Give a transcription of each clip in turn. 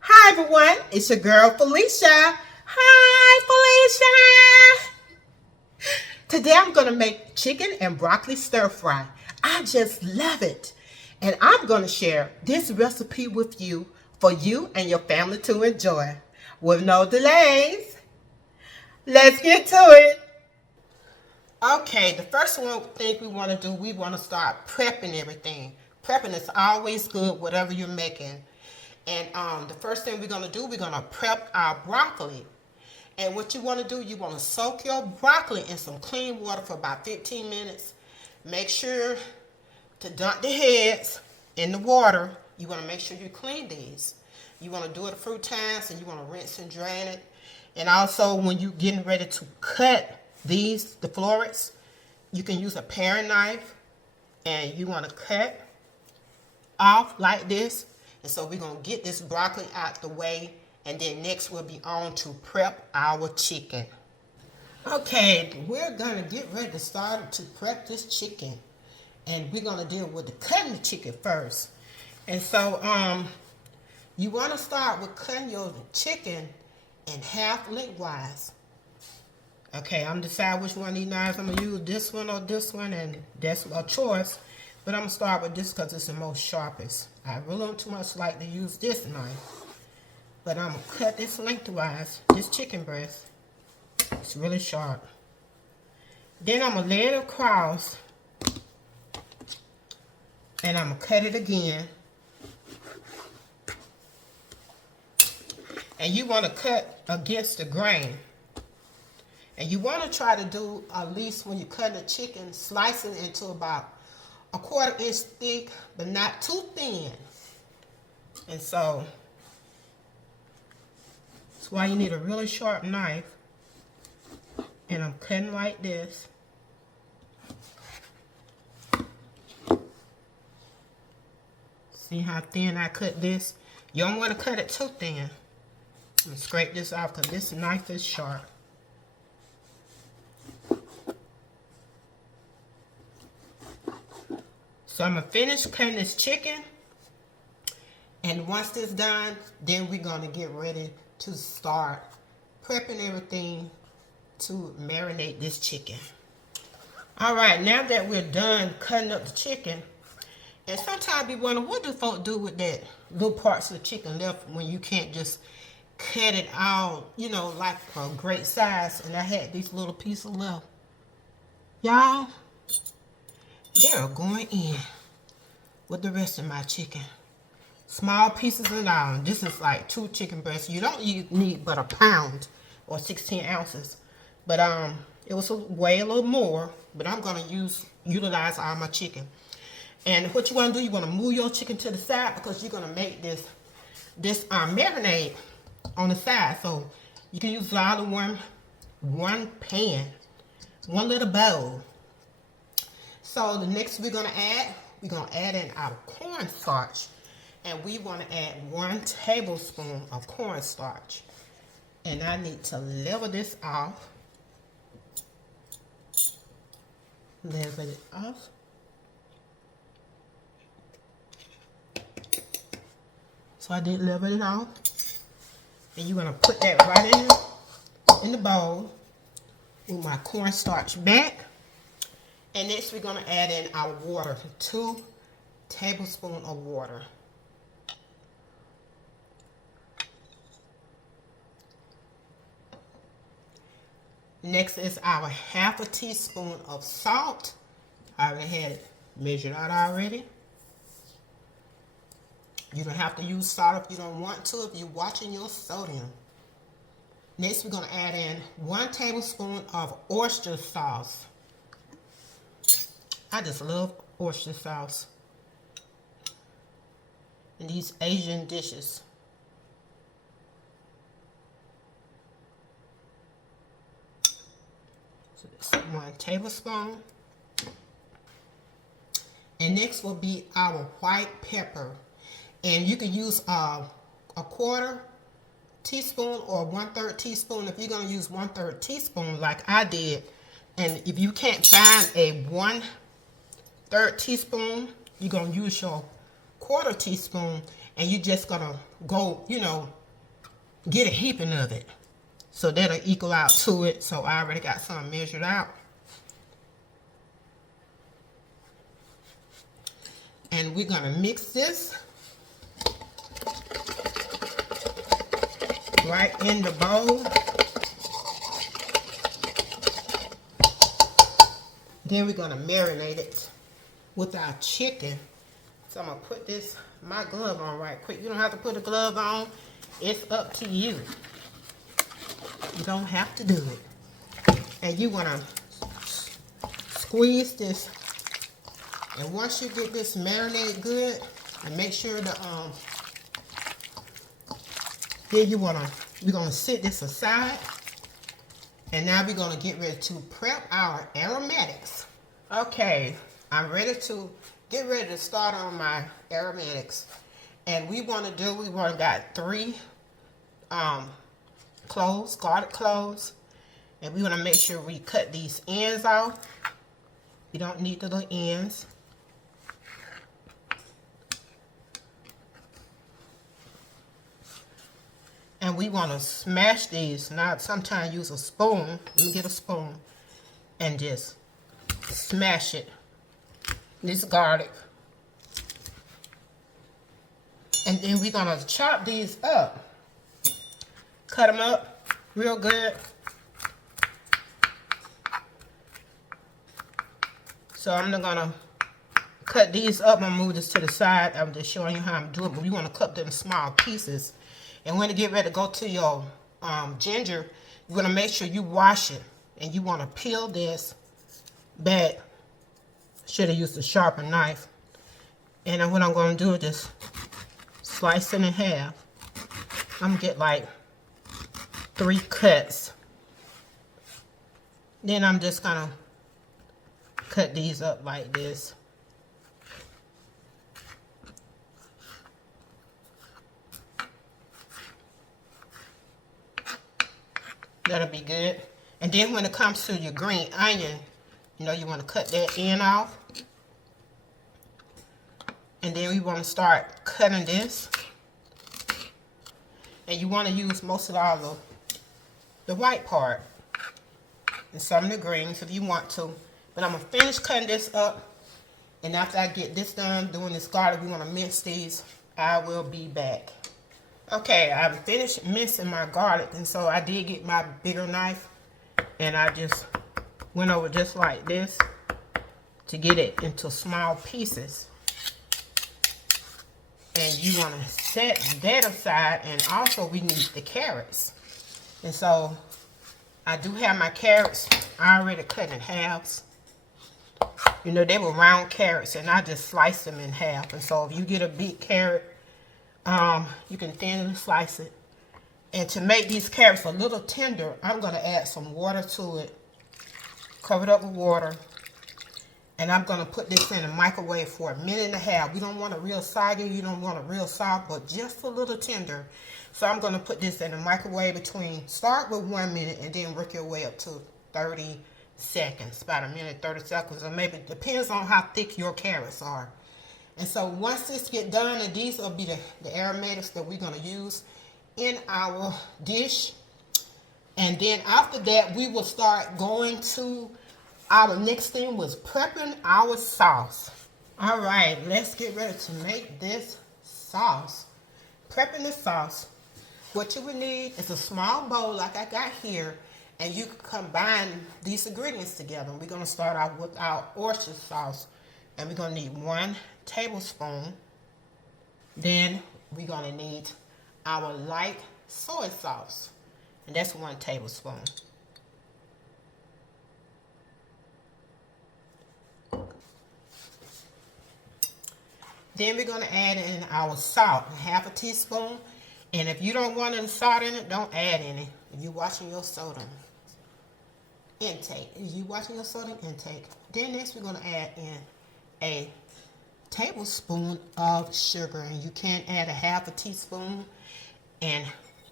Hi everyone, it's your girl Felicia. Hi Felicia. Today I'm gonna make chicken and broccoli stir fry. I just love it. And I'm gonna share this recipe with you for you and your family to enjoy. With no delays, let's get to it. Okay, the first one thing we want to do, we want to start prepping everything. Prepping is always good, whatever you're making. And the first thing we're going to do, we're going to prep our broccoli. And what you want to do, you want to soak your broccoli in some clean water for about 15 minutes. Make sure to dump the heads in the water. You want to make sure you clean these. You want to do it a few times and you want to rinse and drain it. And also when you're getting ready to cut these, the florets, you can use a paring knife and you want to cut off like this. And so we're going to get this broccoli out the way, and then next we'll be on to prep our chicken. Okay, we're going to get ready to start to prep this chicken. And we're going to deal with the cutting the chicken first. And so you want to start with cutting your chicken in half lengthwise. Okay, I'm deciding which one of these knives I'm going to use, this one or this one, and that's a choice. But I'm going to start with this because it's the most sharpest. I really don't too much like to use this knife. But I'm going to cut this lengthwise, this chicken breast. It's really sharp. Then I'm going to lay it across. And I'm going to cut it again. And you want to cut against the grain. And you want to try to do, at least when you cut the chicken, slice it into about a 1/4 inch thick, but not too thin. And so, that's why you need a really sharp knife. And I'm cutting like this. See how thin I cut this? You don't want to cut it too thin. I'm going to scrape this off because this knife is sharp. So I'm going to finish cutting this chicken. And once this is done, then we're going to get ready to start prepping everything to marinate this chicken. Alright, now that we're done cutting up the chicken, and sometimes you wonder, what do folks do with that little parts of the chicken left when you can't just cut it out, you know, like a great size, and I had these little pieces left. Y'all, they're going in with the rest of my chicken. Small pieces and all. This is like 2 chicken breasts. You don't need but a pound or 16 ounces. But it was way a little more. But I'm gonna utilize all my chicken. And what you want to do, you want to move your chicken to the side because you're gonna make this marinade on the side. So you can use all in one pan, one little bowl. So the next we're gonna add in our cornstarch. And we want to add 1 tablespoon of cornstarch. And I need to level this off. Level it off. So I did level it off. And you're going to put that right in the bowl. With my cornstarch back. And next we're going to add in our water. 2 tablespoons of water. Next is our 1/2 teaspoon of salt. I already had it measured out already. You don't have to use salt if you don't want to, if you're watching your sodium. Next, we're going to add in 1 tablespoon of oyster sauce. I just love oyster sauce in these Asian dishes. So that's 1 tablespoon. And next will be our white pepper. And you can use a 1/4 teaspoon or 1/3 teaspoon if you're going to use 1/3 teaspoon like I did. And if you can't find a 1/3 teaspoon, you're going to use your 1/4 teaspoon. And you're just gonna go, you know, get a heaping of it. So that'll equal out to it. So I already got some measured out. And we're gonna mix this right in the bowl. Then we're gonna marinate it with our chicken. So I'm gonna put this, my glove on right quick. You don't have to put a glove on. It's up to you. You don't have to do it. And you wanna squeeze this. And once you get this marinated good, and make sure the then we're gonna sit this aside. And now we're gonna get ready to prep our aromatics. Okay, I'm ready to get ready to start on my aromatics. And we got 3 cloves, garlic cloves. And we wanna make sure we cut these ends off. You don't need the little ends. And we want to smash these. Now, sometimes use a spoon. Let me get a spoon. And just smash it. This garlic. And then we're going to chop these up. Cut them up real good. So I'm not going to cut these up. I'm going to move this to the side. I'm just showing you how I'm doing it. But we want to cut them in small pieces. And when you get ready to go to your ginger, you want to make sure you wash it. And you want to peel this back. Should have used a sharper knife. And then what I'm going to do is just slice it in half. I'm going to get like 3 cuts. Then I'm just going to cut these up like this. That'll be good. And then when it comes to your green onion, you know, you want to cut that end off. And then we want to start cutting this. And you want to use most of all the white part. And some of the greens if you want to. But I'm going to finish cutting this up. And after I get this done doing this garlic, we want to mince these. I will be back. Okay, I've finished mincing my garlic, and so I did get my bigger knife, and I just went over just like this to get it into small pieces. And you want to set that aside, and also we need the carrots. And so I do have my carrots. I already cut in halves. You know, they were round carrots, and I just sliced them in half. And so if you get a big carrot, you can thinly slice it. And to make these carrots a little tender, I'm going to add some water to it. Cover it up with water. And I'm going to put this in the microwave for 1.5 minutes. We don't want it real soggy. You don't want it real soft, but just a little tender. So I'm going to put this in the microwave start with 1 minute and then work your way up to 30 seconds. About 1 minute, 30 seconds. Or maybe, depends on how thick your carrots are. And so once this get done, and these will be the aromatics that we're going to use in our dish. And then after that, we will start going to our next thing was prepping our sauce. All right, let's get ready to make this sauce. Prepping the sauce. What you would need is a small bowl like I got here. And you can combine these ingredients together. We're going to start out with our oyster sauce. And we're going to need 1 tablespoon. Then we're going to need our light soy sauce. And that's 1 tablespoon. Then we're going to add in our salt, 1/2 teaspoon. And if you don't want any salt in it, don't add any. If you're watching your sodium intake. Then next we're going to add in a tablespoon of sugar, and you can add 1/2 teaspoon, and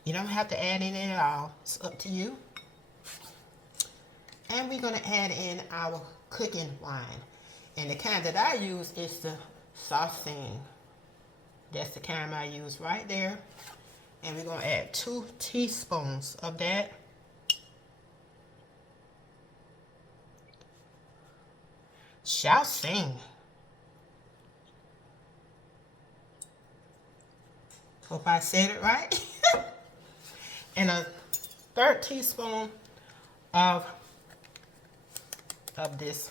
you don't have to add any at all. It's up to you. And we're going to add in our cooking wine, and the kind that I use is the Shaoxing. That's the kind I use right there. And we're going to add 2 teaspoons of that. Shaoxing. Hope I said it right. And a 1/3 teaspoon of this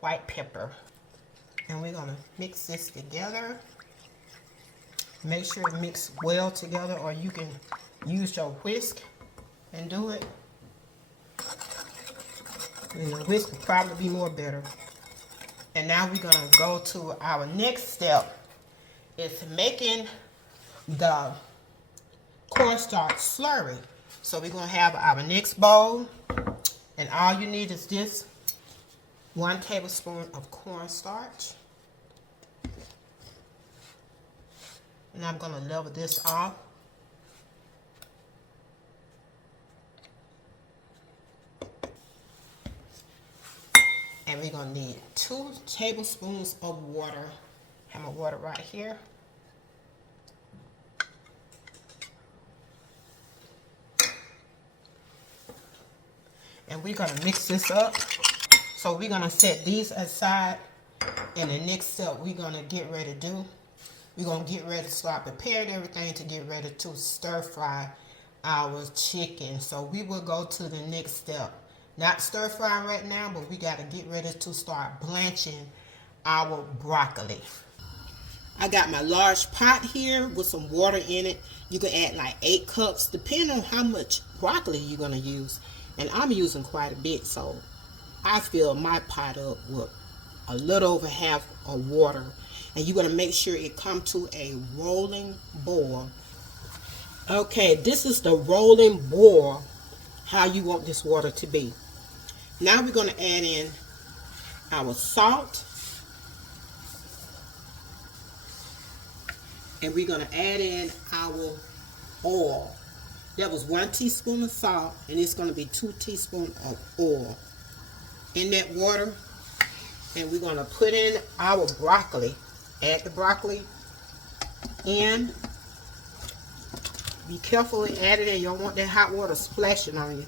white pepper. And we're going to mix this together. Make sure it mixes well together, or you can use your whisk and do it. And the whisk would probably be more better. And now we're going to go to our next step. It's making the cornstarch slurry. So we're going to have our next bowl. And all you need is this 1 tablespoon of cornstarch. And I'm going to level this off. And we're going to need 2 tablespoons of water. I have my water right here. And we're going to mix this up. So we're going to set these aside. And the next step we're going to get ready to do, we're going to get ready to start preparing everything to get ready to stir fry our chicken. So we will go to the next step. Not stir frying right now, but we got to get ready to start blanching our broccoli. I got my large pot here with some water in it. You can add like 8 cups, depending on how much broccoli you're going to use. And I'm using quite a bit, so I fill my pot up with a little over half of water. And you're going to make sure it comes to a rolling boil. Okay, this is the rolling boil, how you want this water to be. Now we're going to add in our salt. And we're going to add in our oil. That was 1 teaspoon of salt, and it's going to be 2 teaspoons of oil in that water. And we're going to put in our broccoli. Add the broccoli in. Be careful and add it in. You don't want that hot water splashing on you.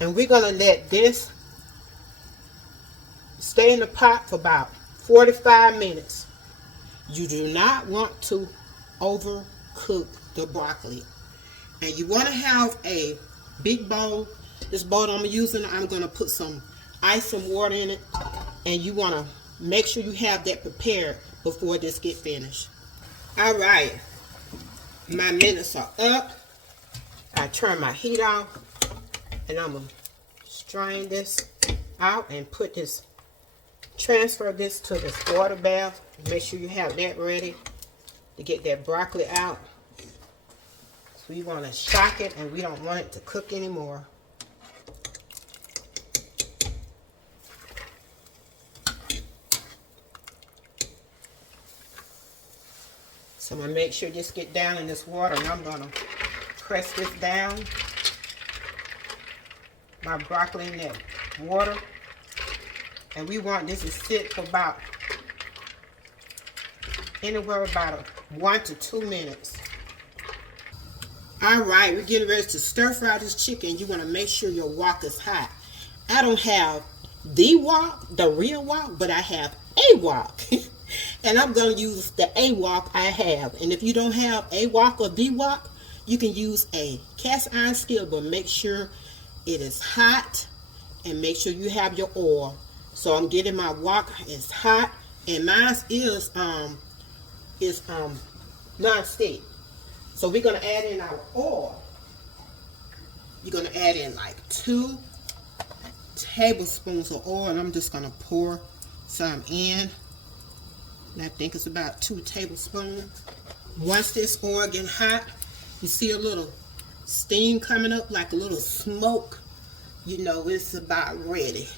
And we're going to let this stay in the pot for about 45 minutes. You do not want to overcook the broccoli. And you want to have a big bowl. This bowl I'm using, I'm going to put some ice and water in it. And you want to make sure you have that prepared before this get finished. Alright, my minutes are up. I turn my heat off, and I'm going to strain this out and put this, transfer this to this water bath. Make sure you have that ready to get that broccoli out. So we want to shock it, and we don't want it to cook anymore. So I'm going to make sure this get down in this water, and I'm going to press this down. My broccoli in that water. And we want this to sit for about anywhere about 1 to 2 minutes. Alright, we're getting ready to stir fry this chicken. You want to make sure your wok is hot. I don't have the wok, the real wok, but I have a wok. And I'm going to use the A wok I have. And if you don't have a wok or the wok, you can use a cast iron skillet, but make sure it is hot and make sure you have your oil. So I'm getting my wok, it's hot, and mine is non-stick. So we're going to add in our oil. You're going to add in like 2 tablespoons of oil, and I'm just going to pour some in. And I think it's about 2 tablespoons. Once this oil gets hot, you see a little steam coming up, like a little smoke. You know it's about ready.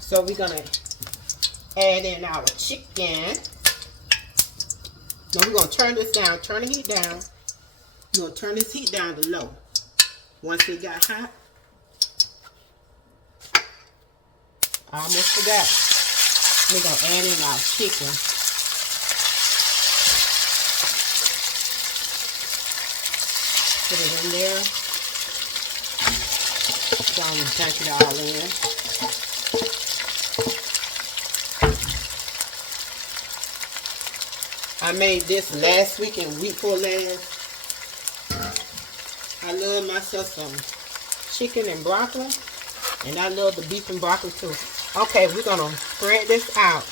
So we're going to add in our chicken. Now we're going to turn this down. Turn the heat down. We're going to turn this heat down to low. Once it got hot, I almost forgot. We're going to add in our chicken. Put it in there. Don't dunk it all in. I made this last week and week before last. I love myself some chicken and broccoli. And I love the beef and broccoli too. Okay, we're going to spread this out.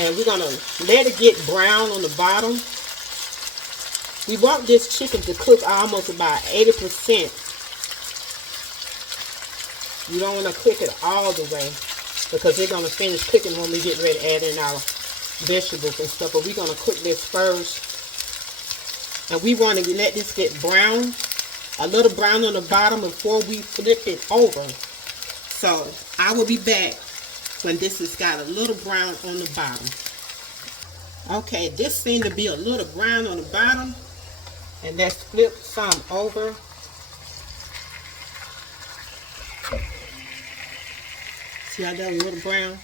And we're going to let it get brown on the bottom. We want this chicken to cook almost about 80%. You don't want to cook it all the way, because they're going to finish cooking when we get ready to add in our vegetables and stuff. But we're going to cook this first. And we want to let this get brown, a little brown on the bottom before we flip it over. So I will be back when this has got a little brown on the bottom. Okay, this seemed to be a little brown on the bottom. And let's flip some over. See how that was a little brown?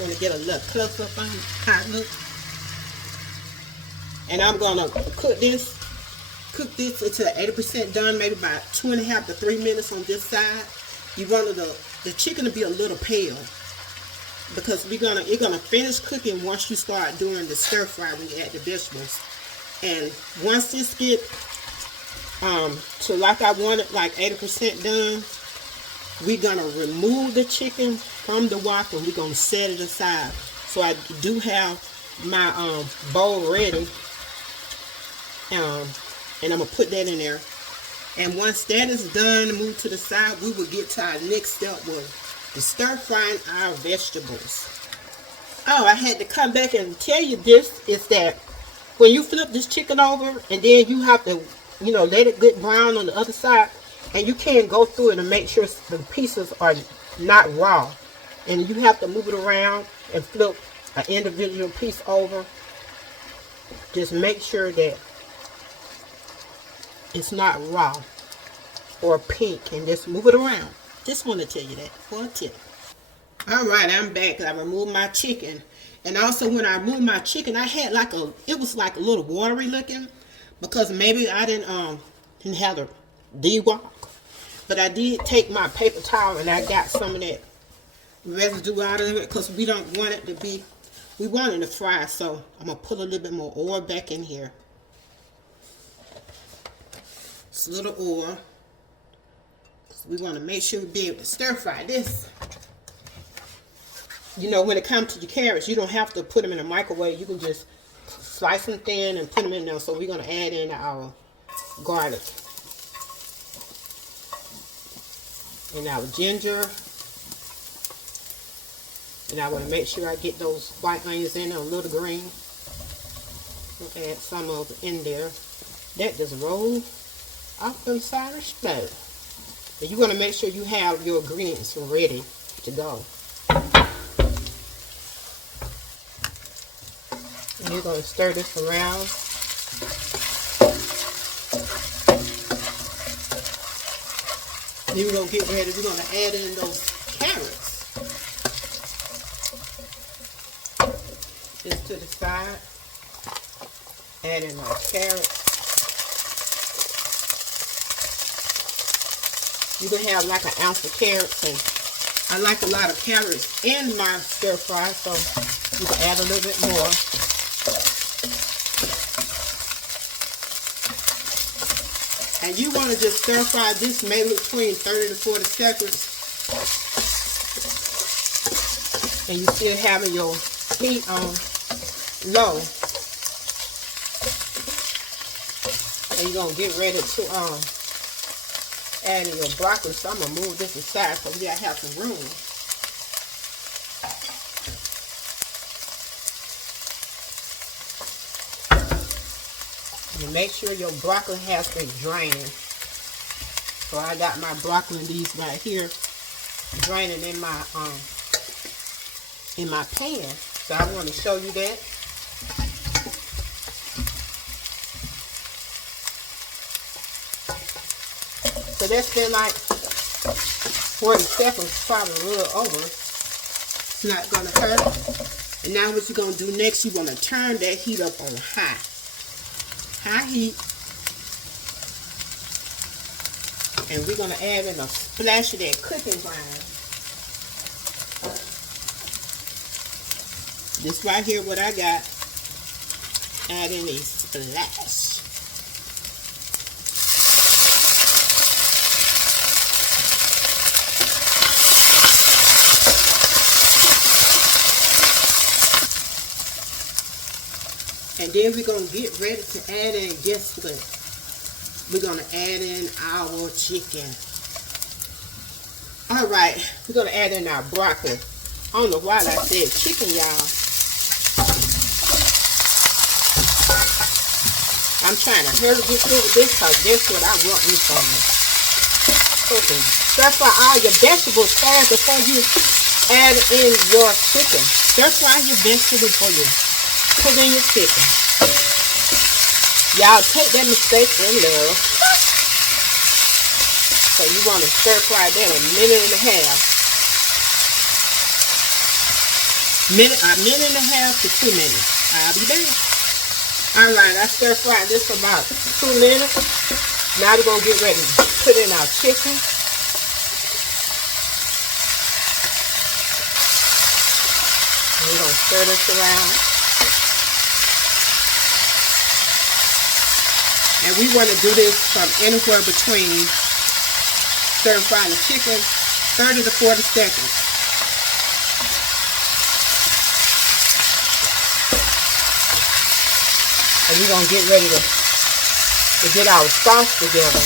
Want to get a little close up on how it looks. And I'm gonna cook this until 80% done, maybe about 2.5 to 3 minutes on this side. You want the chicken to be a little pale, because it's gonna finish cooking once you start doing the stir fry when you add the vegetables. And once this get to like I want it, like 80% done, we're gonna remove the chicken from the wok and we're gonna set it aside. So I do have my bowl ready. And I'm going to put that in there. And once that is done, move to the side, we will get to our next step with the stir frying our vegetables. Oh, I had to come back and tell you this, is that when you flip this chicken over and then you have to, let it get brown on the other side, and you can't go through it and make sure the pieces are not raw. And you have to move it around and flip an individual piece over. Just make sure that it's not raw or pink, and just move it around. Just want to tell you that for a tip. Alright, I'm back. I removed my chicken. And also when I removed my chicken, I had it was like a little watery looking, because maybe I didn't have the de-wok. But I did take my paper towel and I got some of that residue out of it, because we don't want it to be, we want it to fry. So I'm going to put a little bit more oil back in here. It's a little oil. We want to make sure we be able to stir fry this. When it comes to your carrots, you don't have to put them in a microwave. You can just slice them thin and put them in there. So we're going to add in our garlic and our ginger. And I want to make sure I get those white onions in there, a little green. I'll add some of it in there. That just rolls off the side of the stove. And you want to make sure you have your ingredients ready to go. And you're going to stir this around. Then we're going to get ready. We're going to add in those carrots. Just to the side. Add in our carrots. You can have like an ounce of carrots, and I like a lot of carrots in my stir fry, so you can add a little bit more. And you want to just stir fry this maybe between 30 to 40 seconds. And you still having your heat on low. And you're going to get ready to add in your broccoli. So I'm going to move this aside so we have some room. And make sure your broccoli has been drained. So I got my broccoli and these right here draining in my pan. So I want to show you that. So that's been like 40 seconds, probably a little over. It's not going to hurt. And now what you're going to do next, you want to turn that heat up on high. High heat. And we're going to add in a splash of that cooking wine. This right here, what I got, add in a splash. And then we're going to get ready to add in, guess what? We're going to add in our chicken. All right, we're going to add in our broccoli. I don't know why I said chicken, y'all. I'm trying to hurry get through with this because that's what I want me from. Okay, stir fry all your vegetables fast before you add in your chicken. Stir fry your vegetables before you put in your chicken. Y'all take that mistake in love. So you want to stir fry that a minute and a half. A minute and a half to 2 minutes. I'll be back. Alright, I stir fried this for about 2 minutes. Now we're going to get ready to put in our chicken. We're going to stir this around. And we want to do this from anywhere between stir frying the chicken 30 to 40 seconds. And we're going to get ready to get our sauce together.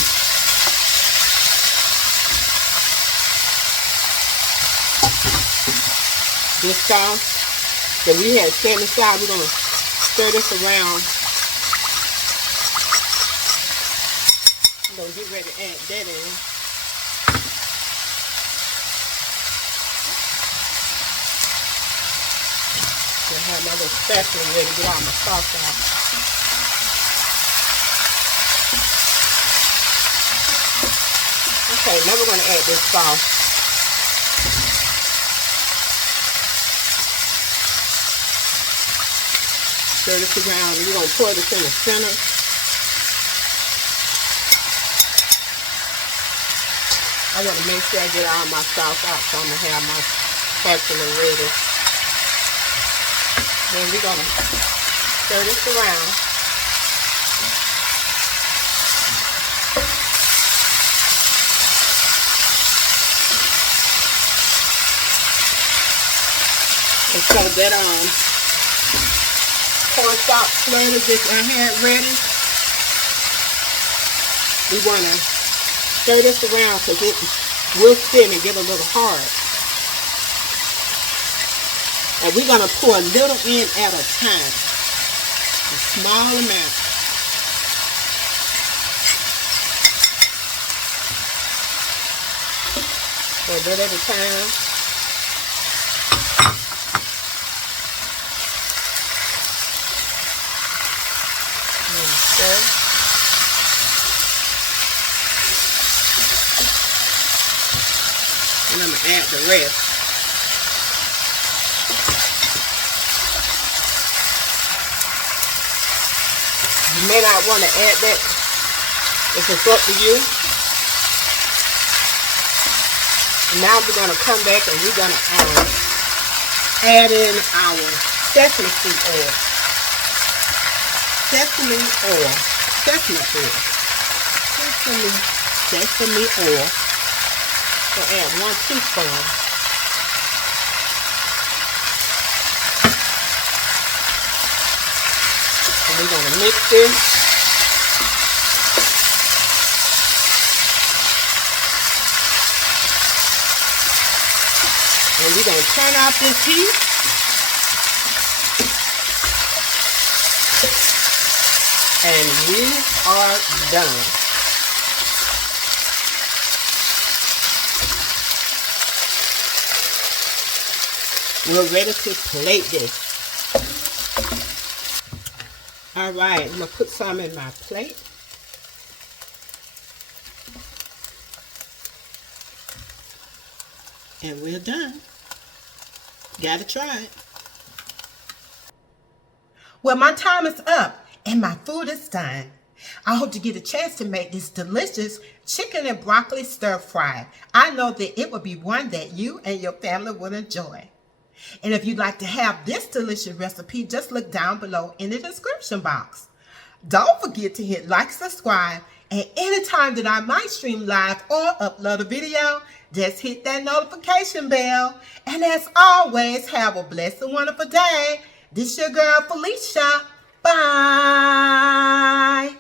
This sauce that we had set aside, we're going to stir this around. I'm going to get ready to add that in. I have my little spatula ready to get all my sauce out. Okay, now we're going to add this sauce. Stir this around and we're going to pour this in the center. I want to make sure I get all my sauce out, so I'm going to have my spatula ready. Then we're going to stir this around. And so that cornstarch slurry that I had ready, we want to stir this around because it will spin and get a little hard. And we're going to pour a little in at a time. A small amount. Pour a little at a time. And stir. And I'm going to add the rest. You may not want to add that if it's up to you. And now we're going to come back and we're going to add in our sesame seed oil. Sesame oil. Sesame oil. Sesame oil. We'll add 1 teaspoon. And we're going to mix this. And we're going to turn off this heat. And we are done. We're ready to plate this. All right, I'm going to put some in my plate. And we're done. Gotta try it. Well, my time is up and my food is done. I hope to get a chance to make this delicious chicken and broccoli stir fry. I know that it will be one that you and your family will enjoy. And if you'd like to have this delicious recipe, just look down below in the description box. Don't forget to hit like, subscribe, and anytime that I might stream live or upload a video, just hit that notification bell. And as always, have a blessed and wonderful day. This your girl Felicia. Bye.